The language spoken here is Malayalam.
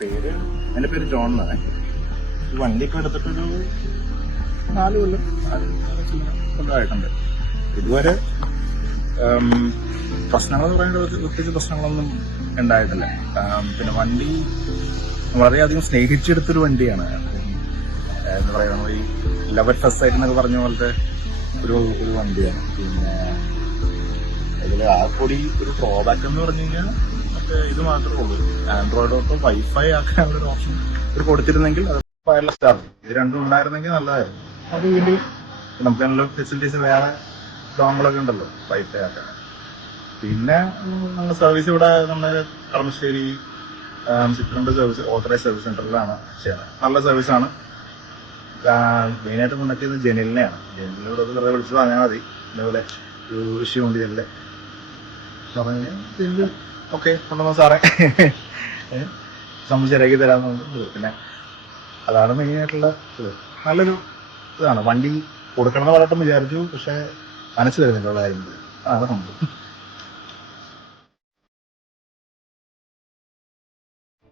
പേര് എൻ്റെ പേര് ജോൺ എന്നാണ്. ഈ വണ്ടി ഇപ്പോൾ എടുത്തിട്ടൊരു 4 കൊല്ലമായിട്ടുണ്ട്. ഇതുവരെ പ്രശ്നങ്ങളെന്ന് പറയുന്നത് പ്രത്യേകിച്ച് പ്രശ്നങ്ങളൊന്നും ഉണ്ടായിട്ടില്ല. പിന്നെ വണ്ടി വളരെയധികം സ്നേഹിച്ചെടുത്തൊരു വണ്ടിയാണ്. എന്താ പറയുക, നമ്മൾ ഈ ലവ് അറ്റ് ഫസ്റ്റ് സൈറ്റ് എന്നൊക്കെ പറഞ്ഞ പോലത്തെ ഒരു വണ്ടിയാണ്. പിന്നെ അതിൽ ആ കൂടി ഒരു ഡ്രോബാക്ക് എന്ന് പറഞ്ഞു കഴിഞ്ഞാൽ മറ്റേ ഇത് മാത്രമേ ഉള്ളൂ. ആൻഡ്രോയിഡോട്ടോ വൈഫൈ ആക്കാനുള്ളൊരു ഓപ്ഷൻ ഇത് കൊടുത്തിരുന്നെങ്കിൽ അത് വയർലെസ് ചാർജ് ഇത് രണ്ടും ഉണ്ടായിരുന്നെങ്കിൽ നല്ലതായിരുന്നു. അത് ഇതിൽ നമുക്ക് നല്ല ഫെസിലിറ്റീസ് വേറെ ഡോങ്ങളൊക്കെ ഉണ്ടല്ലോ വൈഫൈ ആക്കാൻ. പിന്നെ നമ്മുടെ സർവീസ് ഇവിടെ നമ്മുടെ കളമശ്ശേരി സിറ്റിൻ്റെ സർവീസ് ഓത്തറൈസ് സർവീസ് സെന്ററിലാണ് ചെയ്യുന്നത്. നല്ല സർവീസാണ്. മെയിനായിട്ട് കോണ്ടാക്ട് ചെയ്യുന്നത് ജെനിലിനെയാണ്. ജെനിലിനോട് വെറുതെ വിളിച്ച് പറഞ്ഞാൽ മതി, ഇതേപോലെ ഒരു ഇഷ്യൂ ഉണ്ട് ജെനിലെ പറഞ്ഞ് ഓക്കെ കൊണ്ടുവന്ന സാറേ സംബന്ധിച്ച് ശരിയാക്കി തരാമെന്ന്. പിന്നെ അതാണ് മെയിനായിട്ടുള്ള ഇത്. നല്ലൊരു ഇതാണ്. വണ്ടി കൊടുക്കണമെന്ന് പറഞ്ഞിട്ടും വിചാരിച്ചു, പക്ഷെ മനസ്സ് വരുന്നില്ല ഉള്ള കാര്യങ്ങൾ. അതാണ് സംഭവം.